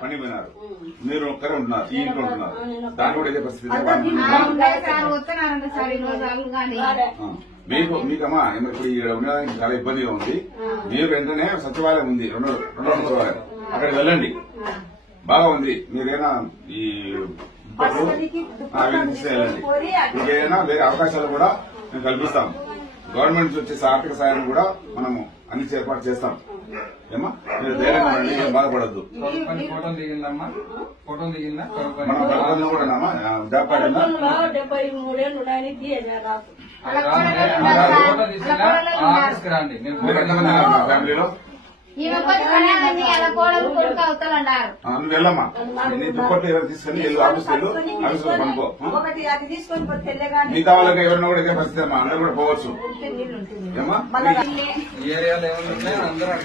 పని పోయినారు మీరు ఒక్కరే ఉంటున్నారు ఈ ఇంట్లో ఉంటున్నారు. దాని కూడా ఇదే పరిస్థితి. మీకు మీకమ్మా ఇప్పుడు ఇక్కడ ఉండడానికి చాలా ఇబ్బందిగా ఉంది. మీరు వెంటనే సచివాలయం ఉంది రెండో రెండో సచివాలయం. అక్కడికి వెళ్ళండి. బాగా ఉంది. మీరేనా ఈ వెళ్ళండి వేరే అవకాశాలు కూడా మేము కల్పిస్తాం. గవర్నమెంట్ నుంచి వచ్చే ఆర్థిక సాయం కూడా మనము అన్ని ఏర్పాటు చేస్తాం. ఏమా మీరు ధైర్యంగా ఉండండి ఏం బాధపడద్దు. ఫోటో దిగిందమ్మా. ఫోటో దిగిందా? మనం గర్భంలో కూడా జాబ్ కార్డు ఉందా? డెబ్బై మూడేళ్ళు ఫోటో ఆఫీస్కి రండి మీరు ఎంతమంది ఉన్నారు ఫ్యామిలీలో? నువ్వు వెళ్ళమ్మా. నీ దుప్పట్లు ఎవరు తీసుకొని వెళ్ళు ఆఫీస్కి వెళ్ళు ఆఫీస్లో పనుకో ఆ? ఒకటి అది తీసుకొని పోతే తెల్లగానే. మిగతా వాళ్ళకి ఎవరైనా కూడా ఇదే పరిస్థితి అమ్మా. అందరూ కూడా పోవచ్చు. ఏమా ఏరియాలో ఏమైనా ఉన్నాయో అందరూ